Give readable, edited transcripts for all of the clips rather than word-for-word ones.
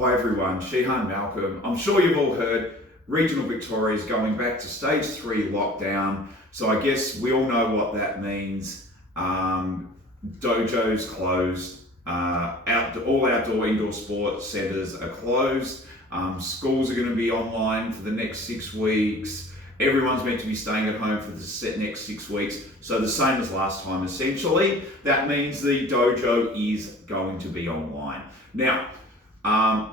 Hi everyone, Shihan-Malcolm. I'm sure you've all heard regional Victoria is going back to stage 3 lockdown. So I guess we all know what that means. Dojos closed, all outdoor indoor sports centres are closed. Schools are going to be online for the next 6 weeks. Everyone's meant to be staying at home for the next 6 weeks. So the same as last time essentially. That means the dojo is going to be online. Now,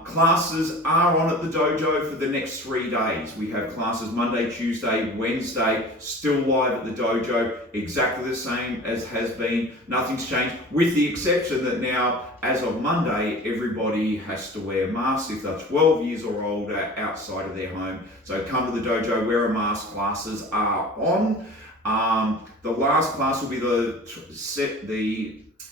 classes are on at the dojo for the next 3 days. We have classes Monday, Tuesday, Wednesday, still live at the dojo, exactly the same as has been. Nothing's changed, with the exception that now, as of Monday, everybody has to wear masks if they're 12 years or older outside of their home. So come to the dojo, wear a mask, classes are on. The last class will be the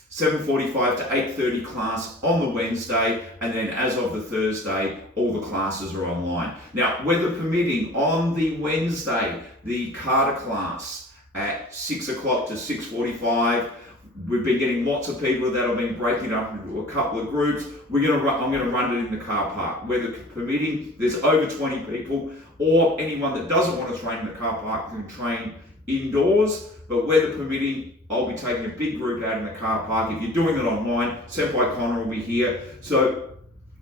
7:45 to 8:30 class on the Wednesday, and then as of the Thursday, all the classes are online. Now, weather permitting, on the Wednesday, the Kata class at 6 o'clock to 6:45. We've been getting lots of people that have been breaking up into a couple of groups. I'm going to run it in the car park. Weather permitting, there's over 20 people, or anyone that doesn't want to train in the car park can train indoors, but weather permitting, I'll be taking a big group out in the car park. If you're doing it online, Senpai Connor will be here. So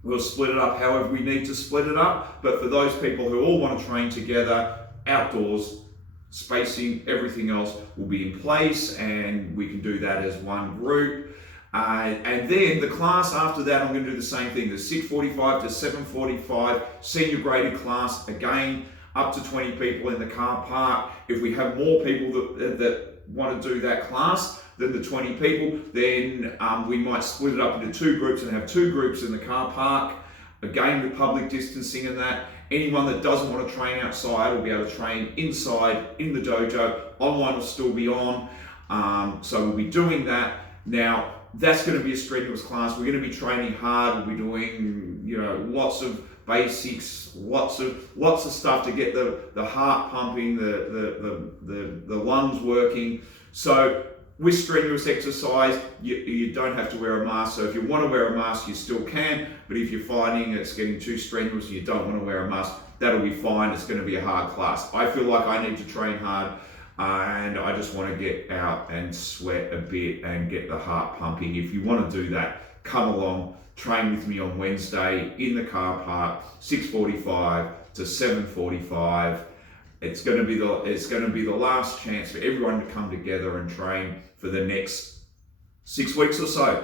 we'll split it up however we need to split it up. But for those people who all want to train together, outdoors, spacing, everything else will be in place, and we can do that as one group. And then the class after that, I'm going to do the same thing. The 6:45 to 7:45 senior graded class, again, up to 20 people in the car park. If we have more people that want to do that class than the 20 people, then we might split it up into 2 groups and have 2 groups in the car park. Again, with public distancing and that. Anyone that doesn't want to train outside will be able to train inside in the dojo. Online will still be on. So we'll be doing that. Now, that's going to be a strenuous class. We're going to be training hard. We'll be doing, lots of basics, lots of stuff to get the heart pumping, the lungs working. So with strenuous exercise, you don't have to wear a mask. So if you want to wear a mask, you still can. But if you're finding it's getting too strenuous and you don't want to wear a mask, that'll be fine. It's going to be a hard class. I feel like I need to train hard, and I just want to get out and sweat a bit and get the heart pumping. If you want to do that, come along. Train with me on Wednesday in the car park, 6:45 to 7:45. It's going to be the last chance for everyone to come together and train for the next 6 weeks or so.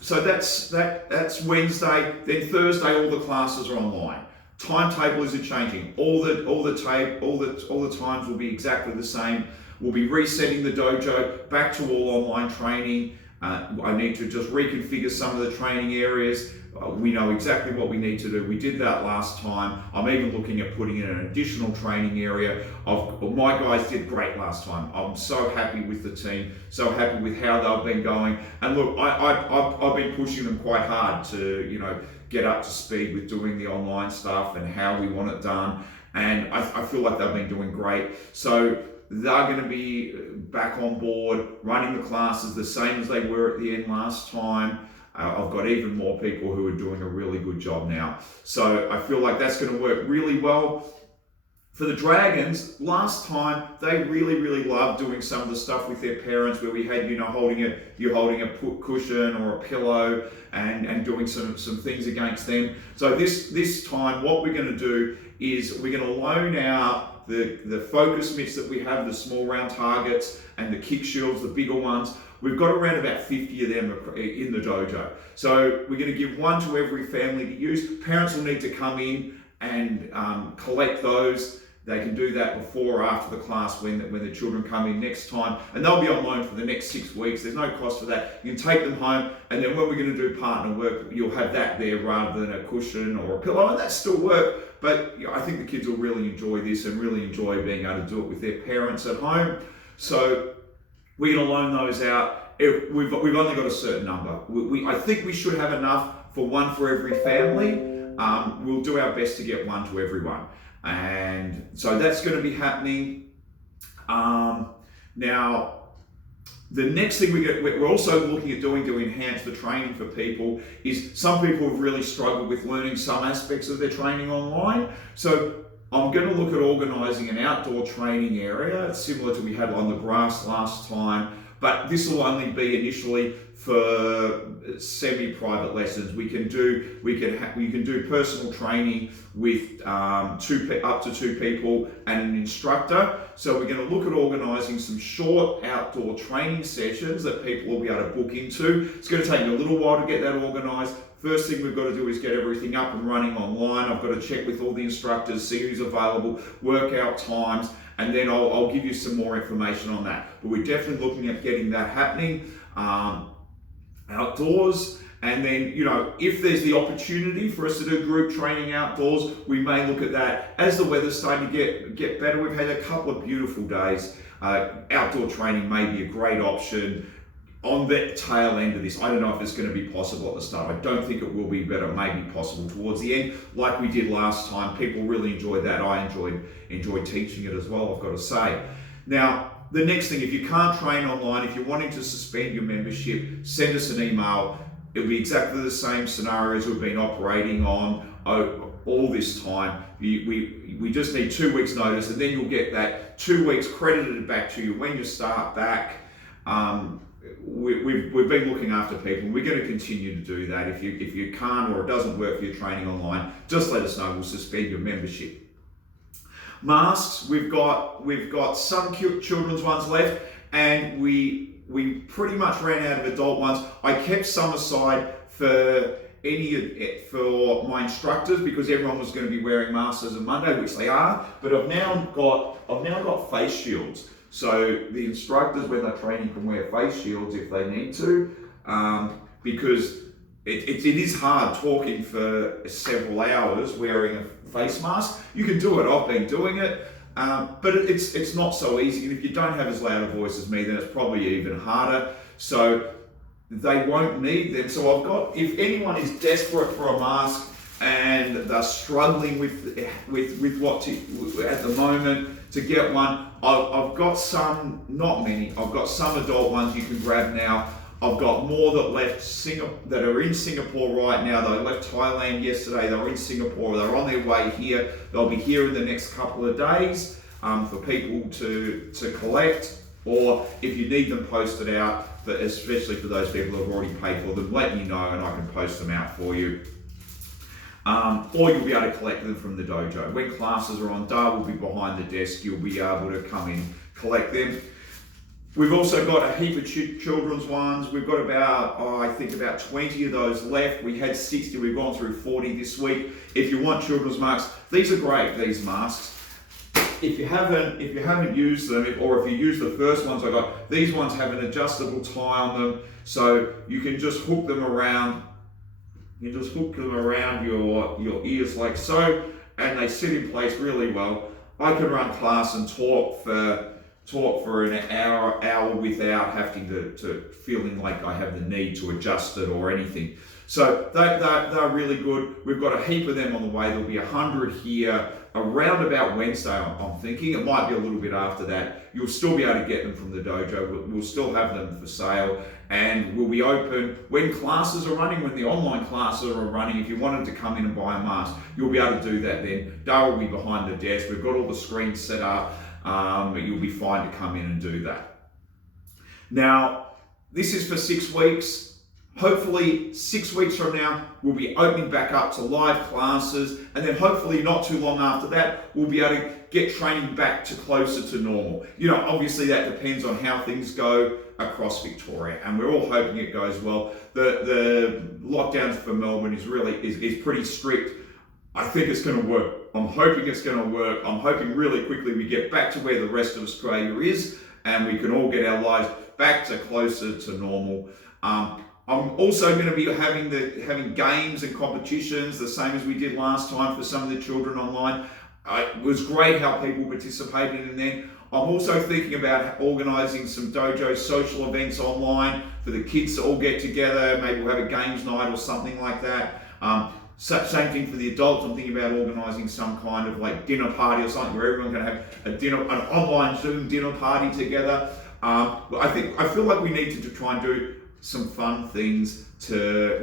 So that's Wednesday. Then Thursday, all the classes are online. Timetable isn't changing. All the times will be exactly the same. We'll be resetting the dojo back to all online training. I need to just reconfigure some of the training areas. We know exactly what we need to do. We did that last time. I'm even looking at putting in an additional training area. My guys did great last time. I'm so happy with the team, so happy with how they've been going. And look, I've been pushing them quite hard to, get up to speed with doing the online stuff and how we want it done. And I feel like they've been doing great. So they're going to be back on board, running the classes the same as they were at the end last time. I've got even more people who are doing a really good job now. So I feel like that's going to work really well. For the Dragons, last time, they really, really loved doing some of the stuff with their parents where we had, holding a cushion or a pillow and doing some things against them. So this time, what we're going to do is we're going to loan out the focus mitts that we have, the small round targets, and the kick shields, the bigger ones. We've got around about 50 of them in the dojo. So we're going to give one to every family to use. Parents will need to come in and collect those. They can do that before or after the class when the children come in next time. And they'll be on loan for the next 6 weeks. There's no cost for that. You can take them home, and then when we're going to do partner work, you'll have that there rather than a cushion or a pillow, and that still work. But I think the kids will really enjoy this and really enjoy being able to do it with their parents at home. So we're going to loan those out. We've only got a certain number. I think we should have enough for one for every family. We'll do our best to get one to everyone. And so that's going to be happening. Now, The next thing we're also looking at doing to enhance the training for people is some people have really struggled with learning some aspects of their training online. So I'm going to look at organising an outdoor training area similar to we had on the grass last time, but this will only be initially for semi-private lessons. We can do personal training with up to 2 people and an instructor. So we're going to look at organising some short outdoor training sessions that people will be able to book into. It's going to take me a little while to get that organised. First thing we've got to do is get everything up and running online. I've got to check with all the instructors, see who's available, work out times, and then I'll give you some more information on that. But we're definitely looking at getting that happening outdoors. And then, if there's the opportunity for us to do group training outdoors, we may look at that. As the weather's starting to get better, we've had a couple of beautiful days. Outdoor training may be a great option. On the tail end of this, I don't know if it's going to be possible at the start. I don't think it will be, but it may be possible towards the end, like we did last time. People really enjoyed that. I enjoyed teaching it as well, I've got to say. Now, the next thing, if you can't train online, if you're wanting to suspend your membership, send us an email. It'll be exactly the same scenarios we've been operating on all this time. We just need 2 weeks notice, and then you'll get that 2 weeks credited back to you when you start back. We've been looking after people. We're going to continue to do that. If you can't or it doesn't work for your training online, just let us know. We'll suspend your membership. Masks, we've got some cute children's ones left, and we pretty much ran out of adult ones. I kept some aside for my instructors because everyone was going to be wearing masks as of Monday, which they are. But I've now got face shields. So the instructors, when they're training, can wear face shields if they need to, because it is hard talking for several hours wearing a face mask. You can do it, I've been doing it, but it's not so easy. And if you don't have as loud a voice as me, then it's probably even harder. So they won't need them. So if anyone is desperate for a mask and they're struggling with what at the moment to get one, I've got some, not many, I've got some adult ones you can grab now. I've got more that are in Singapore right now. They left Thailand yesterday, they were in Singapore, they're on their way here. They'll be here in the next couple of days for people to collect, or if you need them posted out, especially for those people who have already paid for them, let me know and I can post them out for you. Or you'll be able to collect them from the dojo. When classes are on, Dar will be behind the desk. You'll be able to come in, collect them. We've also got a heap of children's ones. We've got about 20 of those left. We had 60, we've gone through 40 this week. If you want children's masks, these are great, these masks. If you haven't used them, or if you use the first ones I got, these ones have an adjustable tie on them, so you can just hook them around. You just hook them around your ears like so, and they sit in place really well. I can run class and talk for an hour without having to feeling like I have the need to adjust it or anything. So they're really good. We've got a heap of them on the way. There'll be 100 here around about Wednesday, I'm thinking. It might be a little bit after that. You'll still be able to get them from the dojo. We'll still have them for sale, and we'll be open when classes are running, when the online classes are running. If you wanted to come in and buy a mask, you'll be able to do that then. Dara will be behind the desk. We've got all the screens set up. You'll be fine to come in and do that. Now, this is for 6 weeks. Hopefully 6 weeks from now, we'll be opening back up to live classes, and then hopefully not too long after that, we'll be able to get training back to closer to normal. Obviously that depends on how things go across Victoria, and we're all hoping it goes well. The lockdowns for Melbourne is pretty strict. I think it's going to work. I'm hoping it's going to work. I'm hoping really quickly we get back to where the rest of Australia is, and we can all get our lives back to closer to normal. I'm also going to be having games and competitions, the same as we did last time for some of the children online. It was great how people participated in them. I'm also thinking about organising some dojo social events online for the kids to all get together. Maybe we'll have a games night or something like that. Same thing for the adults. I'm thinking about organising some kind of like dinner party or something where everyone's going to have an online Zoom dinner party together. I feel like we need to try and do some fun things to,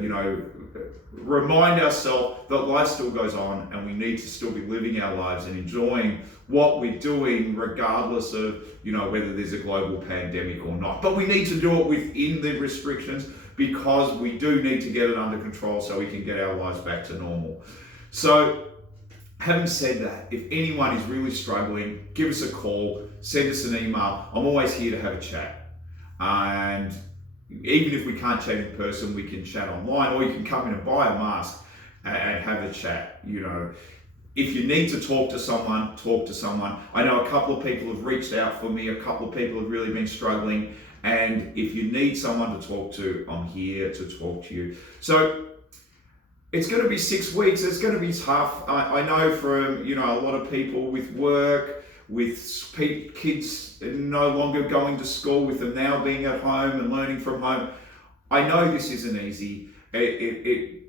remind ourselves that life still goes on and we need to still be living our lives and enjoying what we're doing regardless of, whether there's a global pandemic or not. But we need to do it within the restrictions because we do need to get it under control so we can get our lives back to normal. So having said that, if anyone is really struggling, give us a call, send us an email. I'm always here to have a chat. And even if we can't chat in person, we can chat online, or you can come in and buy a mask and have a chat. If you need to talk to someone, talk to someone. I know a couple of people have reached out for me, a couple of people have really been struggling, and if you need someone to talk to, I'm here to talk to you. So it's going to be 6 weeks. It's going to be tough. I know from, a lot of people with work, with kids no longer going to school, with them now being at home and learning from home. I know this isn't easy. It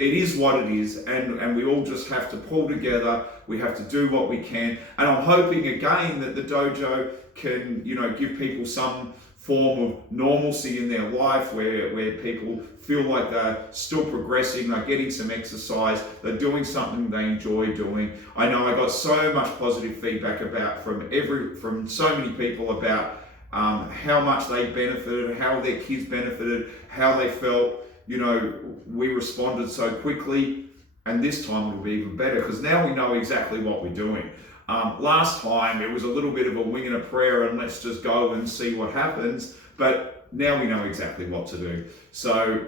is what it is, and we all just have to pull together. We have to do what we can. And I'm hoping again that the dojo can, give people some form of normalcy in their life where people feel like they're still progressing, they're getting some exercise, they're doing something they enjoy doing. I know I got so much positive feedback from so many people about how much they benefited, how their kids benefited, how they felt. We responded so quickly, and this time it'll be even better because now we know exactly what we're doing. Last time it was a little bit of a wing and a prayer and let's just go and see what happens, but now we know exactly what to do. So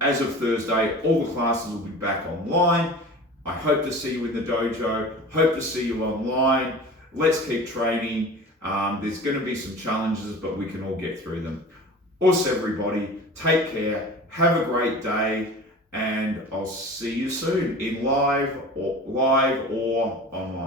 as of Thursday, all the classes will be back online. I hope to see you in the dojo, hope to see you online. Let's keep training. There's going to be some challenges, but we can all get through them. Also, everybody, take care, have a great day, and I'll see you soon in live or online.